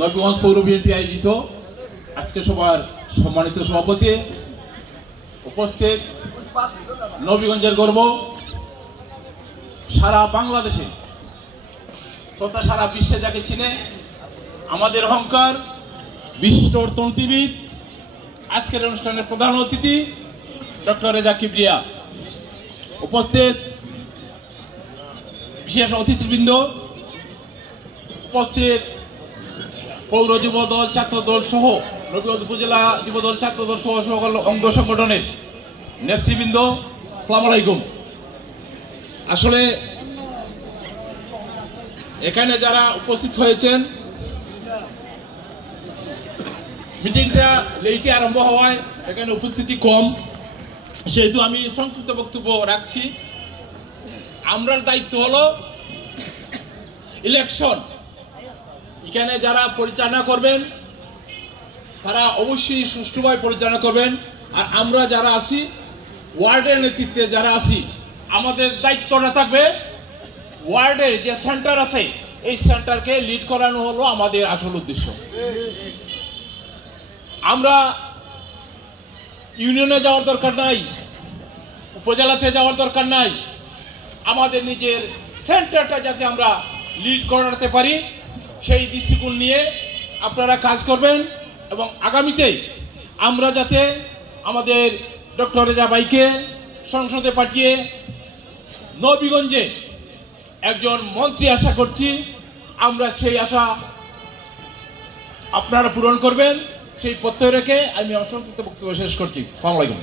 নবীগঞ্জ পৌর বিএনপি আয়োজিত, আজকে সবার সম্মানিত সভাপতি উপস্থিত নবীগঞ্জের গর্ব। সারা বাংলাদেশে তথা সারা বিশ্বে যাকে চিনে আমাদের অহংকার, বিশিষ্ট অর্থনীতিবিদ, আজকের অনুষ্ঠানের প্রধান অতিথি ডক্টর রেজা কিবরিয়া। উপস্থিত বিশেষ অতিথিবৃন্দ, উপস্থিত পৌর যুবদল, ছাত্রদল সহ, নবীগঞ্জ উপজেলা যুবদল, ছাত্রদল সহ সকল অঙ্গ সংগঠনের নেতৃবৃন্দ, আসসালামু আলাইকুম। আসলে এখানে যারা উপস্থিত হয়েছেন, মিটিংটা লেটে আরম্ভ হওয়ায় এখানে উপস্থিতি কম। সেহেতু আমি সংক্ষিপ্ত বক্তব্য রাখছি। আমরার দায়িত্ব হলো ইলেকশন এখানে যারা পরিচালনা করবেন, তারা অবশ্যই সুষ্ঠুভাবে পরিচালনা করবেন। আর আমরা যারা আছি, ওয়ার্ডের নেতৃত্বে যারা আছি, আমাদের দায়িত্বটা থাকবে ওয়ার্ডের যে সেন্টার আছে, এই সেন্টারকে লিড করানো হলো আমাদের আসল উদ্দেশ্য। আমরা ইউনিয়নে যাওয়ার দরকার নাই, উপজেলাতে যাওয়ার দরকার নাই। আমাদের নিজের সেন্টারটা যাতে আমরা লিড করাতে পারি। সেই দৃষ্টিকোণ নিয়ে আপনারা কাজ করবেন এবং আগামীতে আমরা যাতে আমাদের ডক্টর রেজা ভাইকে সংসদে পাঠিয়ে নবীগঞ্জে একজন মন্ত্রী আশা করছি, আমরা সেই আশা আপনারা পূরণ করবেন। সেই প্রত্যয় রেখে আমি সংক্ষিপ্ত বক্তব্য শেষ করছি। সালাম আলাইকুম।